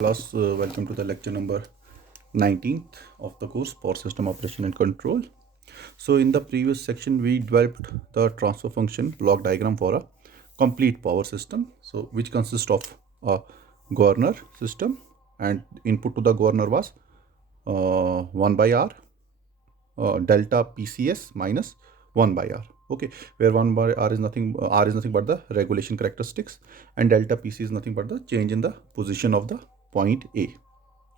Class, welcome to the lecture number 19th of the course Power System Operation and Control. So in the previous section we developed the transfer function block diagram for a complete power system, so which consists of a governor system, and input to the governor was 1 by r delta PCS minus 1 by r. Okay, where 1 by r is nothing but the regulation characteristics, and delta PC is nothing but the change in the position of the point A.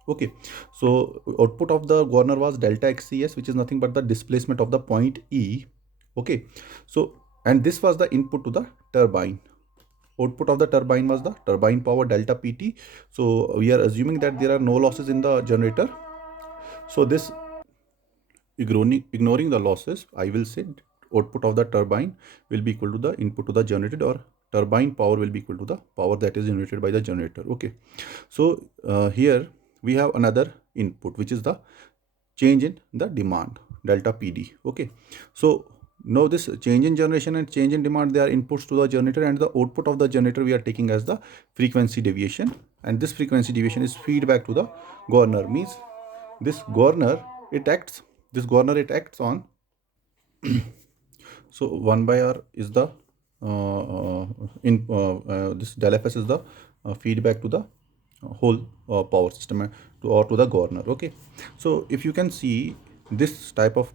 Okay, so output of the governor was delta XCS, which is nothing but the displacement of the point E. Okay, so and this was the input to the turbine. Output of the turbine was the turbine power delta PT. So we are assuming that there are no losses in the generator. So this, ignoring the losses, I will say output of the turbine will be equal to the input to the generated, or turbine power will be equal to the power that is generated by the generator. Okay, so here we have another input, which is the change in the demand delta PD. Okay, so now this change in generation and change in demand, they are inputs to the generator, and the output of the generator we are taking as the frequency deviation, and this frequency deviation is feedback to the governor. Means this governor, it acts on so 1 by r is the this del fs is the feedback to the whole power system, or to the governor. Okay, so if you can see this type of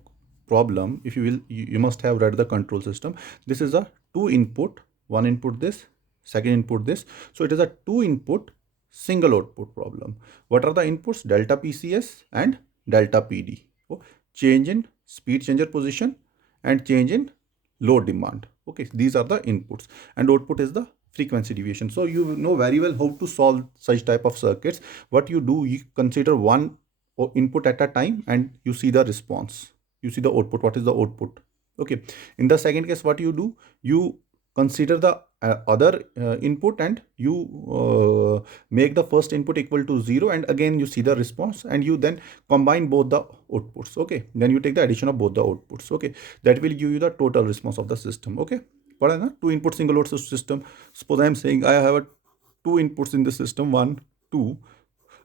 problem, if you will, you must have read the control system. This is a two input, one input this, second input this, so it is a two input single output problem. What are the inputs? Delta PCS and delta PD. Oh, change in speed changer position and change in load demand. Okay, these are the inputs, and output is the frequency deviation. So you know very well how to solve such type of circuits. What you do, you consider one input at a time and you see the response, you see the output, what is the output. Okay, in the second case, what you do, you consider the other input, and you make the first input equal to 0, and again you see the response, and you then combine both the outputs. Okay, then you take the addition of both the outputs. Okay, that will give you the total response of the system. Okay, but in a two input single load system, suppose I am saying I have a two inputs in the system, 1 2,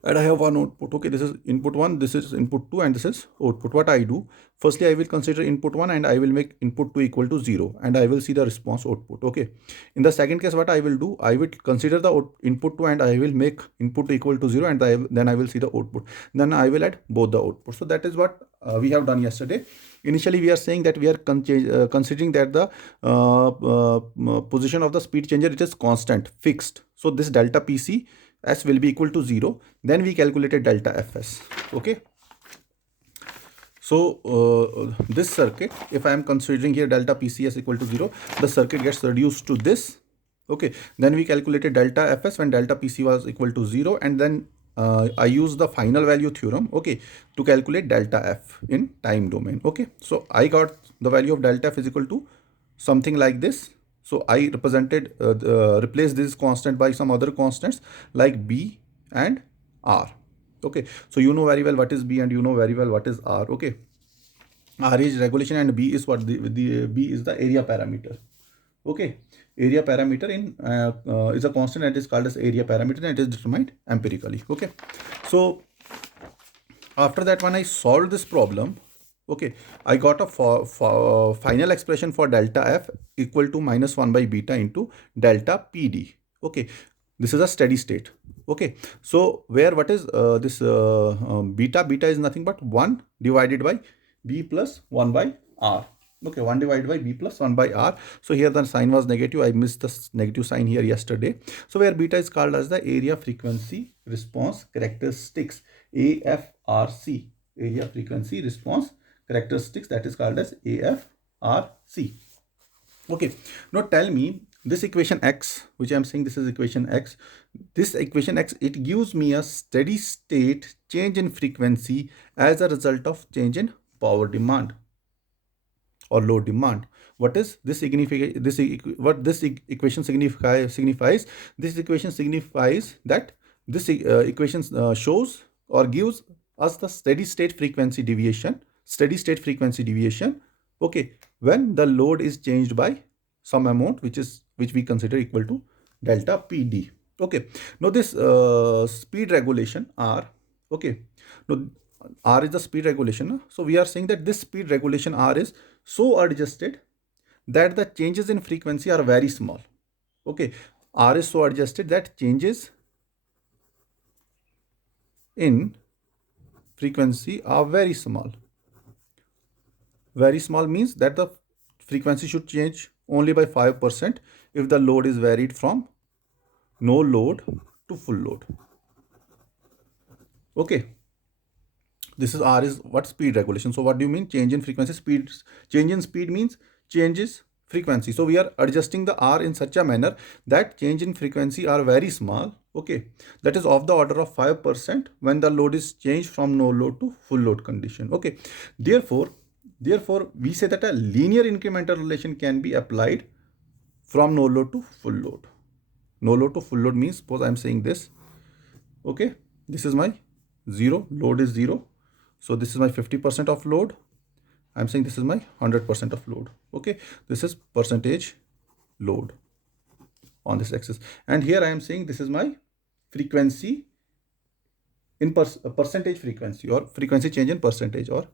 and I have one output. Okay, this is input 1, this is input 2, and this is output. What I do, firstly I will consider input 1 and I will make input 2 equal to 0, and I will see the response output. Okay, in the second case, what I will do, I will consider the input 2 and I will make input 2 equal to 0, and then I will see the output. Then I will add both the outputs. So that is what we have done yesterday. Initially we are saying that we are considering that the position of the speed changer, it is constant, fixed. So this delta PC S will be equal to 0. Then we calculated delta Fs. Okay, so this circuit, if I am considering here delta PCS equal to 0, the circuit gets reduced to this. Okay, then we calculated delta Fs when delta PC was equal to 0, and then I use the final value theorem, okay, to calculate delta F in time domain. Okay, so I got the value of delta F is equal to something like this. So I replaced this constant by some other constants like B and R. Okay, so you know very well what is B, and you know very well what is R. Okay, R is regulation, and B is what? The B is the area parameter. Okay, area parameter is a constant, and it is called as area parameter, and it is determined empirically. Okay, so after that, when I solved this problem, okay, I got a final expression for delta F equal to minus 1 by beta into delta PD. Okay, this is a steady state. Okay, so where what is this beta? Beta is nothing but 1 divided by B plus 1 by R. Okay, 1 divided by B plus 1 by R. So here the sign was negative. I missed the negative sign here yesterday. So where beta is called as the area frequency response characteristics, AFRC, area frequency response characteristics, that is called as AFRC. Okay, now tell me, this equation X, which I am saying this is equation X, this equation X, it gives me a steady state change in frequency as a result of change in power demand or load demand. What is this significant? What this equation signifies? This equation signifies that this equation shows or gives us the steady state frequency deviation. Okay, when the load is changed by some amount which we consider equal to delta PD. Okay, now this speed regulation R, okay, now R is the speed regulation, no? So we are saying that this speed regulation R is so adjusted that the changes in frequency are very small. Okay, R is so adjusted that changes in frequency are very small. Very small means that the frequency should change only by 5% if the load is varied from no load to full load. Okay, this is R is what speed regulation. So what do you mean change in frequency? Change in speed means changes frequency. So we are adjusting the R in such a manner that change in frequency are very small. Okay, that is of the order of 5% when the load is changed from no load to full load condition. Okay, therefore we say that a linear incremental relation can be applied from no load to full load. No load to full load means, suppose I am saying this. Okay, this is my 0, load is 0. So this is my 50% of load. I'm saying this is my 100% of load. Okay, this is percentage load on this axis. And here I am saying this is my frequency in percentage frequency, or frequency change in percentage, or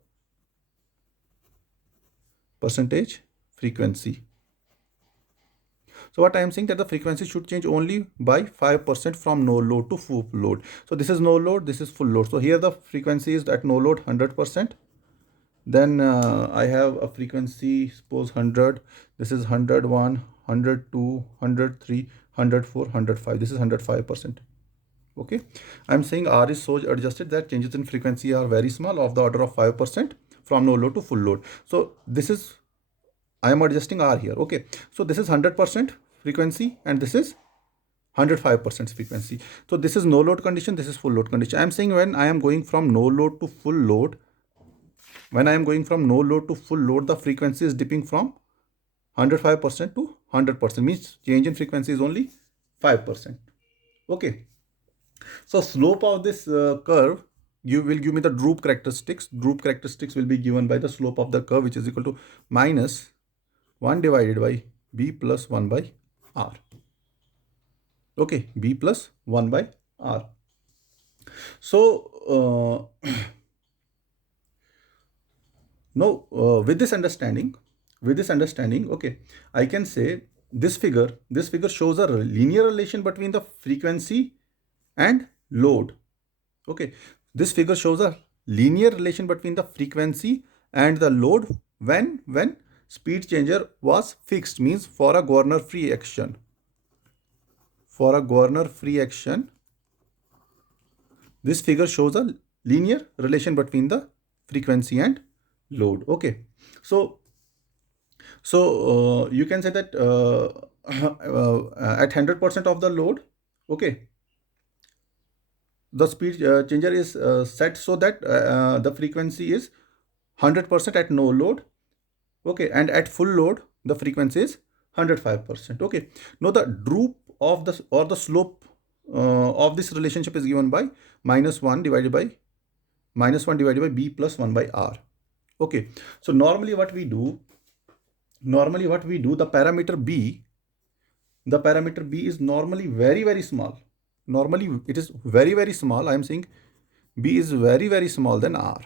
percentage frequency. So what I am saying that the frequency should change only by 5% from no load to full load. So this is no load, this is full load. So here the frequency is at no load 100%. Then I have a frequency, suppose 100. This is 101, 102, 103, 104, 105. This is 105%. Okay, I'm saying R is so adjusted that changes in frequency are very small, of the order of 5% from no load to full load. So this is, I am adjusting R here. Okay, so this is 100% frequency and this is 105% frequency. So this is no load condition, this is full load condition. I am saying when I am going from no load to full load, when I am going from no load to full load, the frequency is dipping from 105% to 100%, means change in frequency is only 5%. Okay, so slope of this curve, you will give me the droop characteristics. Droop characteristics will be given by the slope of the curve, which is equal to minus 1 divided by b plus 1 by r. Okay, b plus 1 by r. So now with this understanding, okay, I can say this figure shows a linear relation between the frequency and load. Okay, this figure shows a linear relation between the frequency and the load when speed changer was fixed, means for a Governor free action. For a Governor free action, this figure shows a linear relation between the frequency and load. Okay, so you can say that at 100% of the load, okay, the speed changer is set so that the frequency is 100% at no load. Okay, and at full load the frequency is 105%. Okay, now the droop of the, or the slope of this relationship is given by minus 1 divided by b plus 1 by r. Okay, so normally what we do, the parameter b is normally very small. Normally it is very small. I am saying b is very small than r.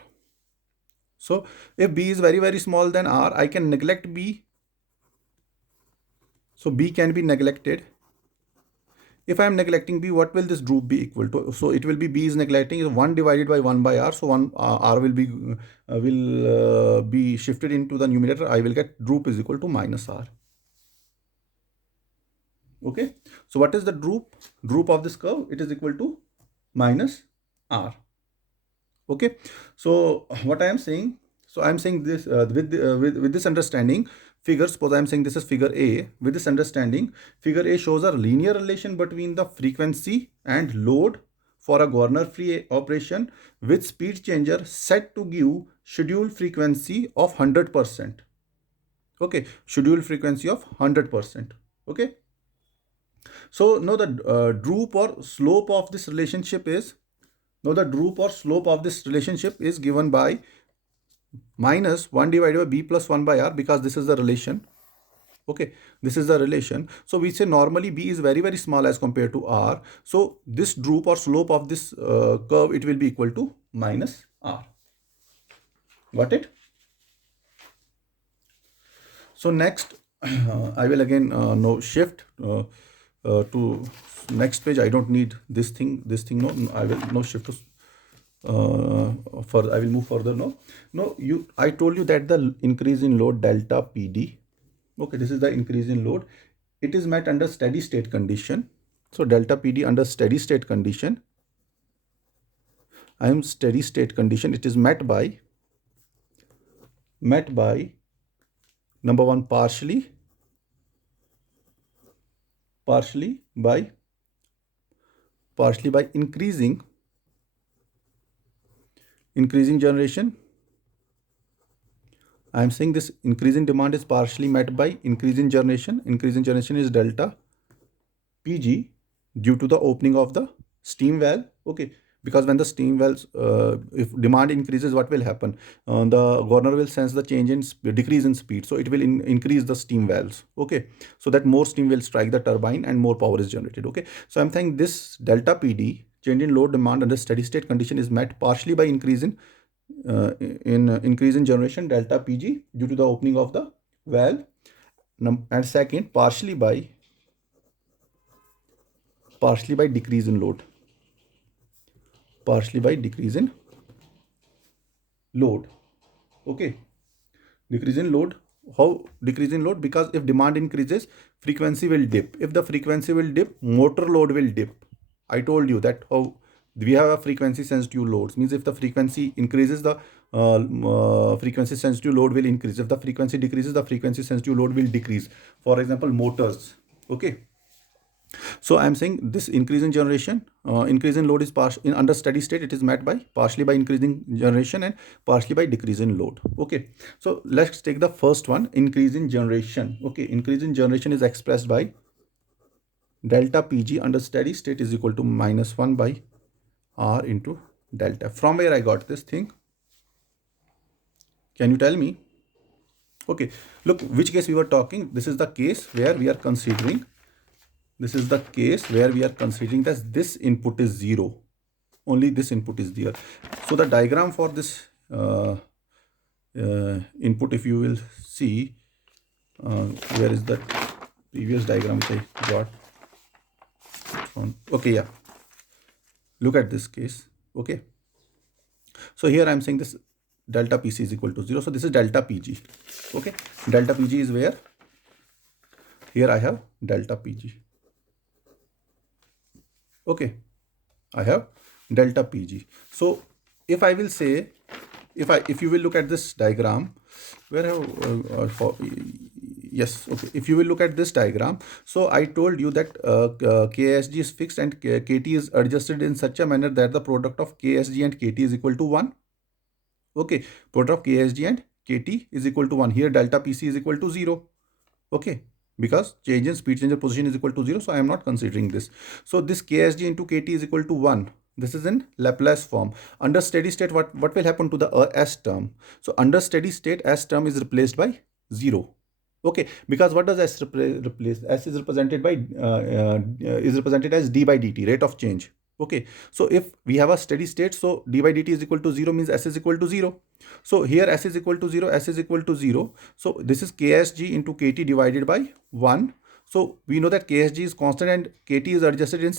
So if b is very small than r, I can neglect b. So b can be neglected. If I am neglecting b, what will this droop be equal to? So it will be, b is neglecting is 1 divided by 1 by r. So 1 r will be shifted into the numerator. I will get droop is equal to minus r. Okay, so what is the droop of this curve? It is equal to minus r. Okay, so what I am saying, so I am saying this with this understanding, figure, suppose I am saying this is figure A. With this understanding, figure A shows a linear relation between the frequency and load for a Governor free operation with speed changer set to give schedule frequency of 100%. Okay, schedule frequency of 100%. Okay, so now the droop or slope of this relationship is, given by minus 1 divided by b plus 1 by r, because this is the relation. Okay, this is the relation. So we say normally B is very, very small as compared to R. So this droop or slope of this curve, it will be equal to minus R. Got it? So next, I will again no shift to next page. I don't need this thing. No, I will no shift to further. I will move further. No. I told you that the increase in load delta PD. Okay, this is the increase in load. It is met under steady state condition. So delta PD under steady state condition. I am steady state condition. It is met by number one partially by increasing generation. I am saying this increase in demand is partially met by increase in generation. Increase in generation is delta PG due to the opening of the steam valve. Okay, because when the steam valves, if demand increases, what will happen? The governor will sense the change in decrease in speed, so it will increase the steam valves. Okay, so that more steam will strike the turbine and more power is generated. Okay, so I'm saying this delta PD, change in load demand under steady state condition, is met partially by increase in generation delta PG due to the opening of the valve, and second partially by decrease in load. Okay, decrease in load. How decrease in load? Because if demand increases, frequency will dip. If the frequency will dip, motor load will dip. I told you that how we have a frequency sensitive loads, means if the frequency increases, the frequency sensitive load will increase. If the frequency decreases, the frequency sensitive load will decrease. For example, motors. Okay, so I'm saying this increase in generation, increase in load is under steady state, it is met by partially by increasing generation and partially by decrease in load. Okay, so let's take the first one, increase in generation. Okay, increase in generation is expressed by delta PG under steady state is equal to minus 1 by R into delta. From where I got this thing? Can you tell me? Okay, look, which case we were talking. This is the case where we are considering that this input is 0. Only this input is there. So the diagram for this input, if you will see, where is that previous diagram which I got from? Okay, yeah. Look at this case. Okay. So here I am saying this delta PC is equal to 0. So this is delta PG. Okay. Delta PG is where? Here I have delta PG. Okay, I have delta PG. So if I will say, if you will look at this diagram, where have yes, okay, if you will look at this diagram, so I told you that KSG is fixed and KT is adjusted in such a manner that the product of KSG and KT is equal to 1. Okay, product of KSG and KT is equal to 1. Here delta PC is equal to 0. Okay, because change in speed, change in position is equal to 0. So I am not considering this. So this KSG into KT is equal to 1. This is in Laplace form. Under steady state, what will happen to the S term? So under steady state, S term is replaced by 0. Okay, because what does S replace? S is represented by as d by dt, rate of change. Okay, so if we have a steady state, so d by dt is equal to 0, means S is equal to 0. So here S is equal to 0, S is equal to 0. So this is KSG into KT divided by 1. So we know that KSG is constant and KT is adjusted in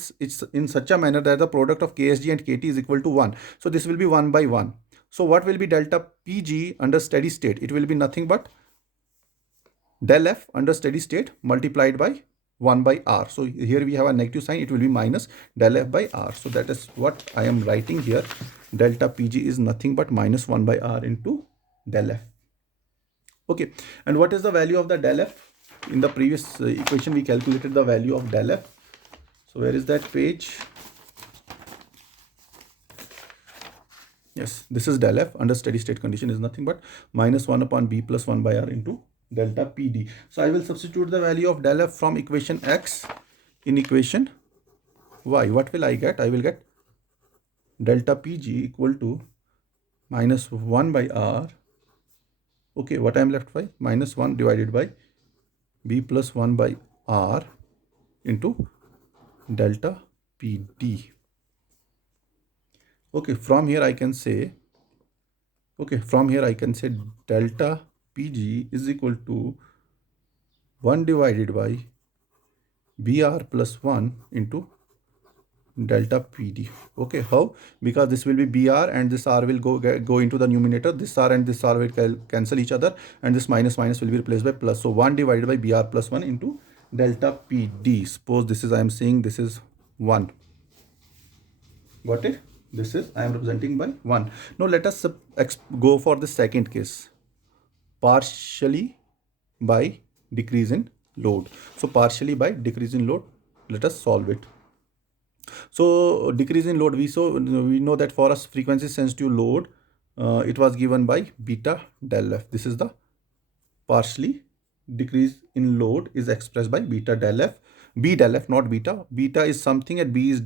such a manner that the product of KSG and KT is equal to 1. So this will be 1 by 1. So what will be delta PG under steady state? It will be nothing but del F under steady state multiplied by 1 by R. So here we have a negative sign, it will be minus del F by R. So that is what I am writing here. Delta PG is nothing but minus 1 by R into del F. Okay, and what is the value of the del F? In the previous equation, we calculated the value of del F. So where is that page? Yes, this is del F under steady state condition is nothing but minus 1 upon B plus 1 by R into delta PD. So I will substitute the value of del F from equation X in equation Y. What will I get? I will get delta PG equal to minus 1 by R. Okay, what I am left by? Minus 1 divided by B plus 1 by R into delta PD. Okay, from here I can say, delta PG is equal to 1 divided by BR plus 1 into delta PD. Okay, how? Because this will be BR and this R will go into the numerator. This R and this R will cancel each other, and this minus minus will be replaced by plus. So 1 divided by BR plus 1 into delta PD. Suppose this is, I am saying this is 1. Got it? This is, I am representing by 1. Now let us go for the second case. Partially by decrease in load. So partially by decrease in load, let us solve it. So decrease in load, we know that for us frequency sensitive load, it was given by beta del F. This is the partially decrease in load is expressed by beta del F. B del F, not beta. Beta is something and B is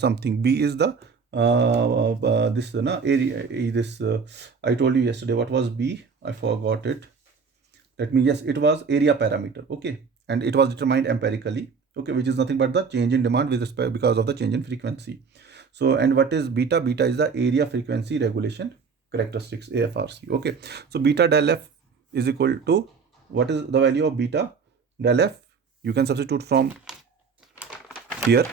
something. B is the this area. This I told you yesterday. What was B? I forgot it. Let me, yes, it was area parameter. Okay, and it was determined empirically. Okay, which is nothing but the change in demand with respect because of the change in frequency. So, and what is beta? Beta is the area frequency regulation characteristics, AFRC. Okay, so beta del F is equal to, what is the value of beta del F? You can substitute from here,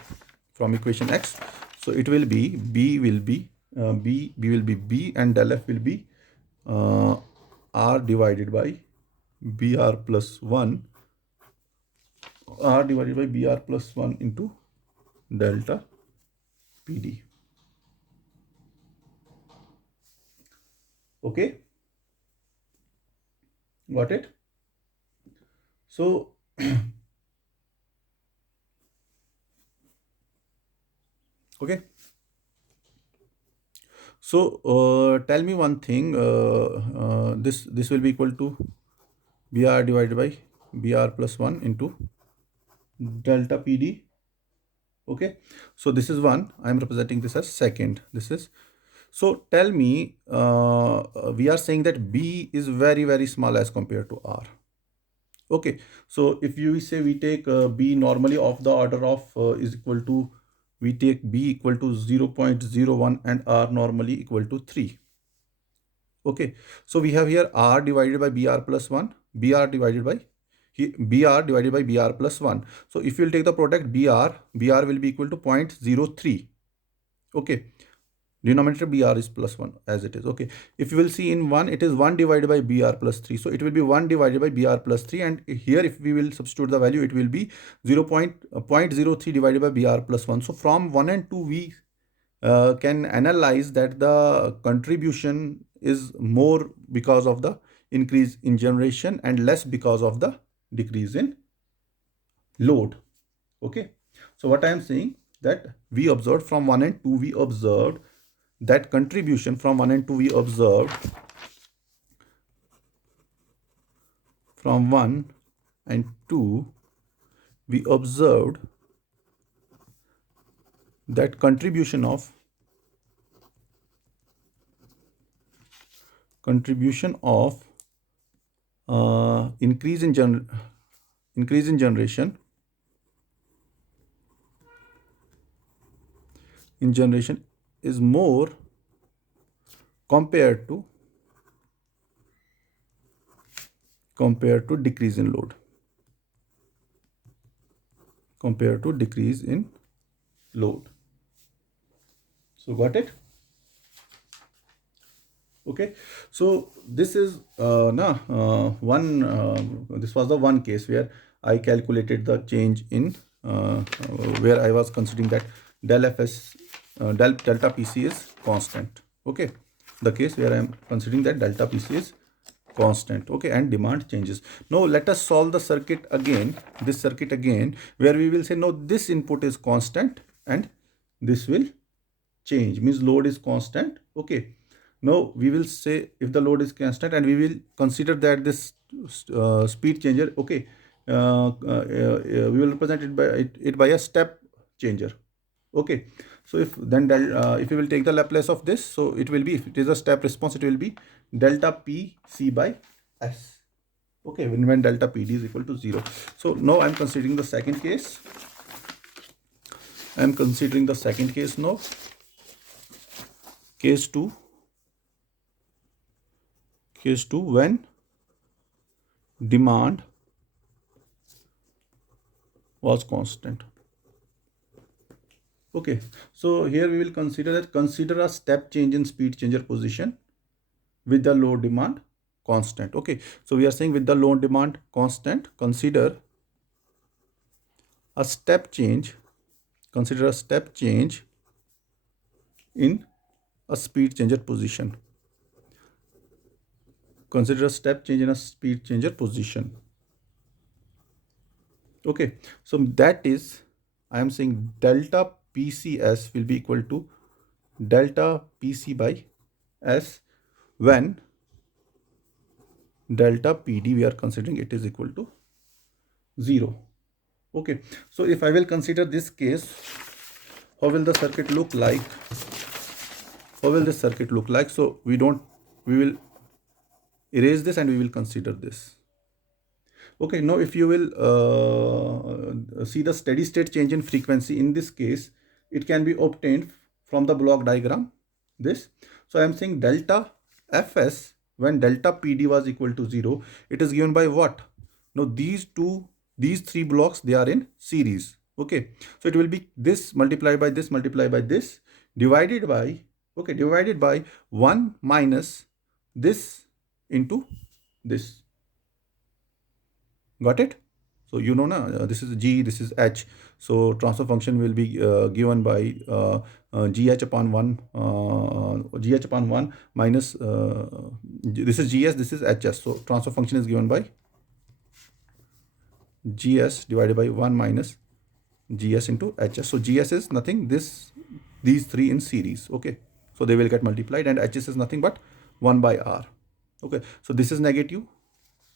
from equation X. So it will be B will be B will be B, and del F will be R divided by BR plus 1, R divided by BR plus 1 into delta PD. Okay, got it? So okay, so tell me one thing, this will be equal to BR divided by BR plus 1 into delta PD. Okay, so this is 1. I am representing this as second. This is, so tell me, we are saying that B is very, very small as compared to R. Okay, so if you say we take B normally of the order of is equal to, we take B equal to 0.01 and R normally equal to 3. Okay, so we have here R divided by BR plus 1, BR divided by BR plus 1. So if you will take the product BR will be equal to 0.03. Okay, denominator BR is plus 1 as it is. Okay, if you will see in 1, it is 1 divided by BR plus 3. So it will be 1 divided by BR plus 3, and here if we will substitute the value, it will be 0.03 divided by BR plus 1. So from 1 and 2 we can analyze that the contribution is more because of the increase in generation and less because of the decrease in load. Okay, so what I am saying, that we observed from 1 and 2, we observed that contribution from 1 and 2, we observed from 1 and 2, we observed that contribution of increase in generation is more compared to decrease in load, So got it? Okay, so this is this was the one case where I calculated the change in where I was considering that delta PC is constant. Okay, the case where I am considering that delta PC is constant. Okay, and demand changes. Now let us solve the circuit again, this circuit again, where we will say no, this input is constant and this will change, means load is constant. Okay, now we will say if the load is constant, and we will consider that this speed changer, okay, we will represent it by a step changer. Okay, so if then if we will take the Laplace of this, so it will be, if it is a step response, it will be delta P C by S. Okay, when delta PD is equal to 0. So now I'm considering the second case. I'm considering the second case now. Case 2. Case 2, when demand was constant. Okay, so here we will consider a step change in speed changer position with the load demand constant. Okay, so we are saying with the load demand constant, consider a step change, in a speed changer position. Consider a step change in a speed changer position. Okay, so that is, I am saying delta PCS will be equal to delta PC by S when delta PD we are considering it is equal to 0. Okay, so if I will consider this case, how will the circuit look like? How will this circuit look like? So we will erase this and we will consider this. Okay, now if you will see the steady state change in frequency in this case, it can be obtained from the block diagram. This. So I am saying delta Fs when delta PD was equal to 0, it is given by what? Now these three blocks, they are in series. Okay, so it will be this multiplied by this multiplied by this divided by, okay, divided by 1 minus this into this. Got it? So you know now, this is G, this is H. So transfer function will be given by GH upon 1, GH upon 1 minus, this is GS, this is HS. So transfer function is given by GS divided by 1 minus GS into HS. So GS is nothing, these three in series. Okay, so they will get multiplied, and HS is nothing but 1 by R. Okay, so this is negative.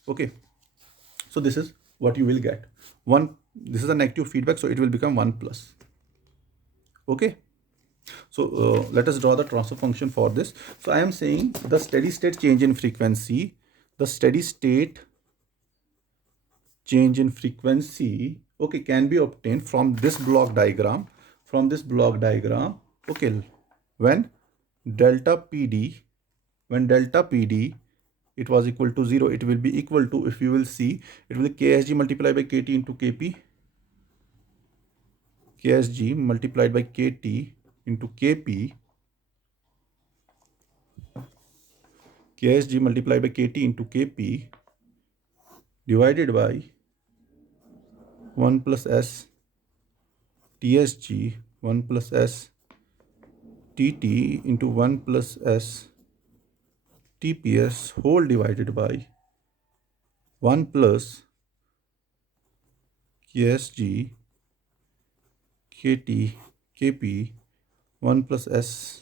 Okay, so this is what you will get. This is a negative feedback, so it will become 1 plus. Okay, so let us draw the transfer function for this. So I am saying the steady state change in frequency, okay, can be obtained from this block diagram. Okay, when delta PD it was equal to 0, it will be equal to, if you will see, it will be KSG multiplied by KT into KP, KSG multiplied by KT into KP, KSG multiplied by KT into KP divided by 1 plus S TSG 1 plus S TT into 1 plus S TPS whole divided by 1 plus KSG KT KP 1 plus S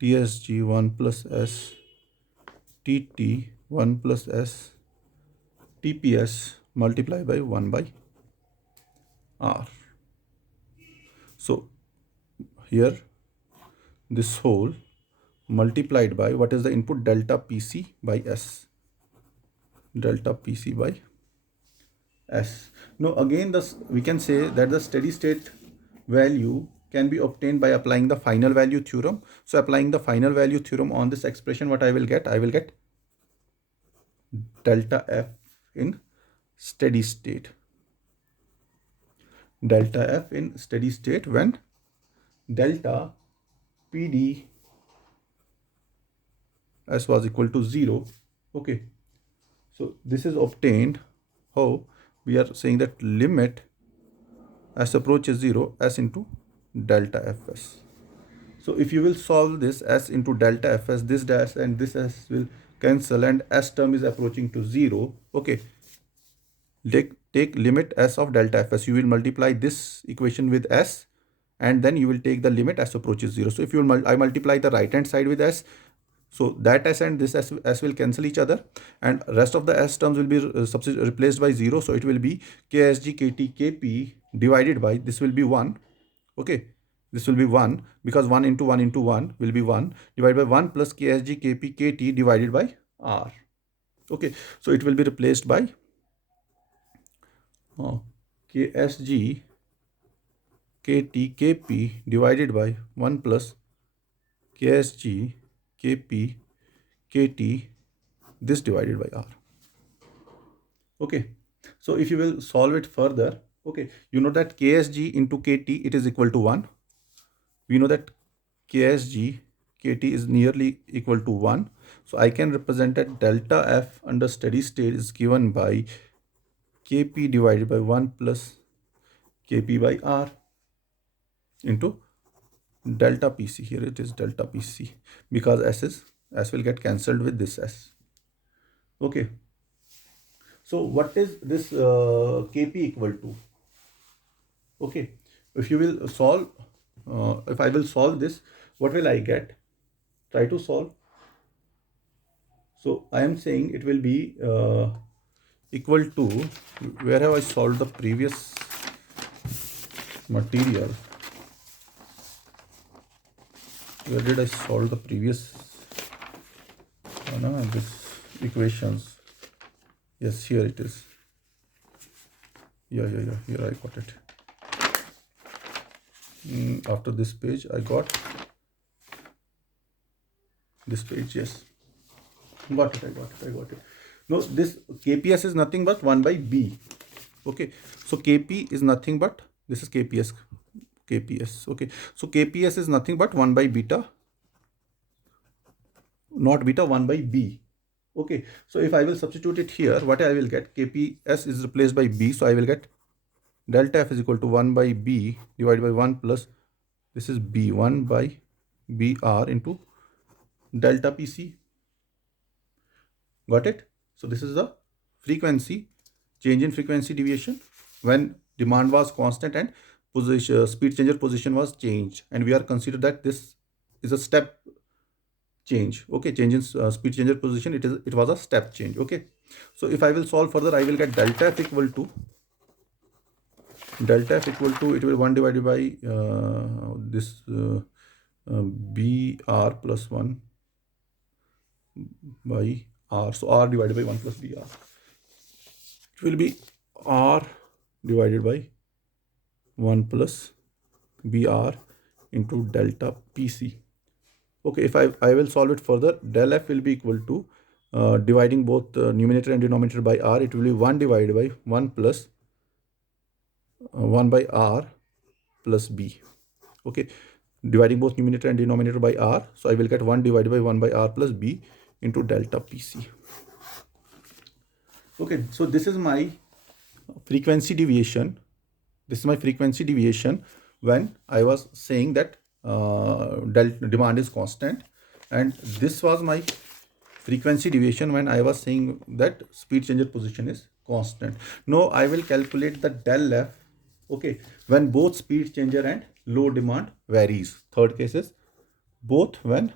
TSG 1 plus S TT 1 plus S TPS multiplied by 1 by R. So here this whole multiplied by, what is the input? Delta PC by S. Delta PC by S. Now again we can say that the steady state value can be obtained by applying the final value theorem. So applying the final value theorem on this expression, what I will get? I will get delta F in steady state. Delta F in steady state when delta PD S was equal to 0. Okay, so this is obtained. How? We are saying that limit S approaches 0, S into delta Fs. So if you will solve this S into delta Fs, this dash and this S will cancel and S term is approaching to 0. Okay, take limit S of delta Fs. You will multiply this equation with S, and then you will take the limit S approaches 0. So if you will I multiply the right hand side with S, so that S and this S will cancel each other, and rest of the S terms will be replaced by 0. So it will be KSG KT KP divided by, this will be 1. Okay, this will be 1 because 1 into 1 will be 1 divided by 1 plus KSG KP KT divided by R. Okay, so it will be replaced by ksg kt kp divided by 1 plus ksg kp kt, this divided by r. Okay, so if you will solve it further, okay, you know that ksg into kt, it is equal to 1. We know that ksg kt is nearly equal to 1, so I can represent that delta f under steady state is given by kp divided by 1 plus kp by r into delta pc. Here it is delta pc, because s will get cancelled with this s. Okay, so what is this kp equal to? Okay, if you will solve, if I will solve this, what will I get? Try to solve. So I am saying it will be equal to, where have I solved the previous material? Where did I solve the previous no, this equations? Yes, here it is. Yeah, here I got it. After this page I got this page. Yes, I got it. No, this kps is nothing but 1 by b. Okay, so kp is nothing but, this is kps. Okay, so kps is nothing but 1 by beta, not beta, 1 by b. Okay, so if I will substitute it here, what I will get, kps is replaced by b, so I will get delta f is equal to 1 by b divided by 1 plus, this is b, 1 by br into delta pc. Got it? So this is the frequency, change in frequency deviation when demand was constant and position, speed changer position was changed, and we are considered that this is a step change. Okay, change in speed changer position, it was a step change. Okay, so if I will solve further, I will get delta f equal to it will 1 divided by this br plus 1 by r, so r divided by 1 plus br. It will be r divided by 1 plus br into delta pc. Okay, if I will solve it further, del f will be equal to dividing both numerator and denominator by r, it will be 1 divided by 1 plus 1 by r plus b. Okay, dividing both numerator and denominator by r, so I will get 1 divided by 1 by r plus b into delta pc. Okay, so this is my frequency deviation. This is my frequency deviation when I was saying that demand is constant, and this was my frequency deviation when I was saying that speed changer position is constant. Now I will calculate the del f, okay, when both speed changer and low demand varies. Third case is both when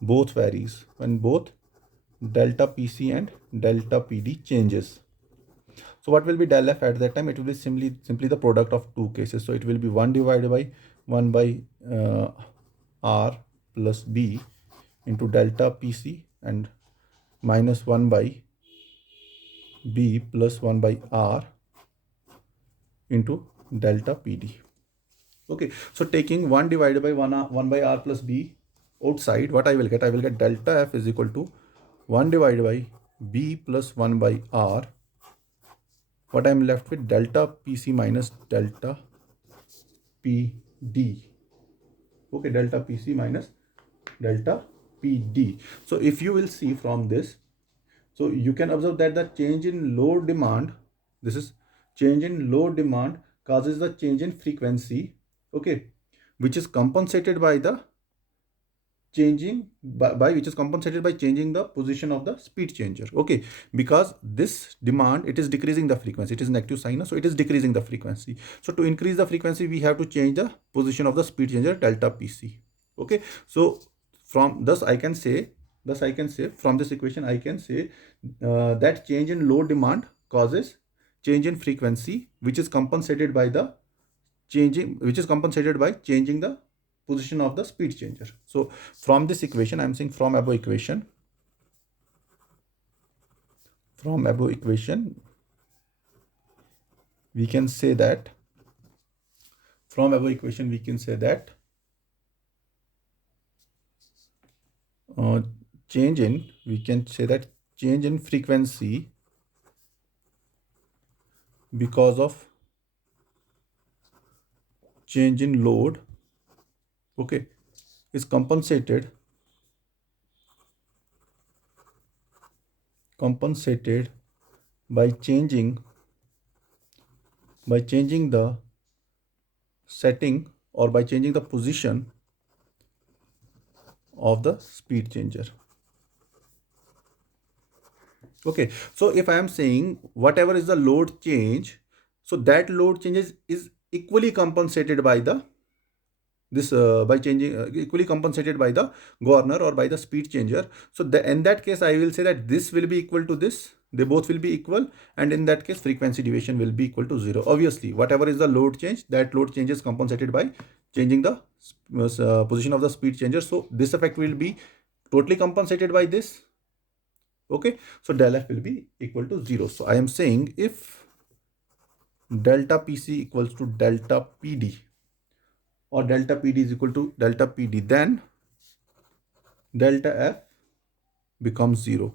both varies, when both delta pc and delta pd changes. So what will be del f at that time? It will be simply the product of two cases. So it will be 1 divided by 1 by r plus b into delta pc and minus 1 by b plus 1 by r into delta pd. Okay, so taking 1 divided by 1 by r plus b outside, what I will get? I will get delta f is equal to 1 divided by b plus 1 by r. What I am left with, delta pc minus delta pd. Okay, delta pc minus delta pd. So if you will see from this, so you can observe that the change in load demand, this is change in load demand causes the change in frequency, okay, which is compensated by the changing by which is compensated by changing the position of the speed changer. Okay, because this demand, it is decreasing the frequency, it is negative sign, so it is decreasing the frequency. So to increase the frequency, we have to change the position of the speed changer delta pc. Okay, so from thus I can say from this equation I can say that change in load demand causes change in frequency, which is compensated by changing the position of the speed changer. So from this equation, I am saying from above equation, From above equation, we can say that uh, we can say that change in frequency because of change in load, okay, is compensated by changing the setting, or by changing the position of the speed changer. Okay, so if I am saying whatever is the load change, so that load changes is equally compensated by the by changing equally compensated by the governor or by the speed changer. So in that case I will say that this will be equal to this, they both will be equal, and in that case frequency deviation will be equal to 0. Obviously whatever is the load change, that load change is compensated by changing the position of the speed changer, so this effect will be totally compensated by this. Okay, so del f will be equal to 0. So I am saying if delta pc equals to delta pd, or delta pd is equal to delta pd, then delta f becomes 0.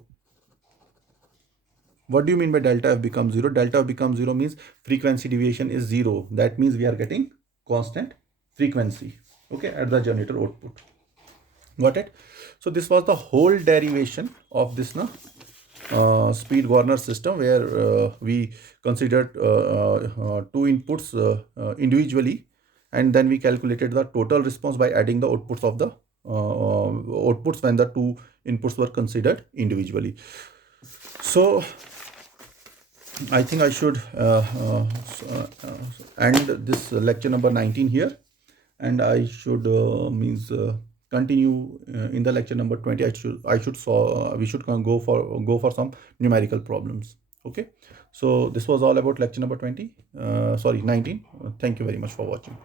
What do you mean by delta f becomes 0? Delta f becomes 0 means frequency deviation is 0. That means we are getting constant frequency, okay, at the generator output. Got it? So this was the whole derivation of this speed governor system, where we considered two inputs individually, and then we calculated the total response by adding the outputs of the outputs when the two inputs were considered individually. So I think I should end this lecture number 19 here, and I should continue in the lecture number 20. We should go for some numerical problems. Okay, so this was all about lecture number 20. Sorry, 19. Thank you very much for watching.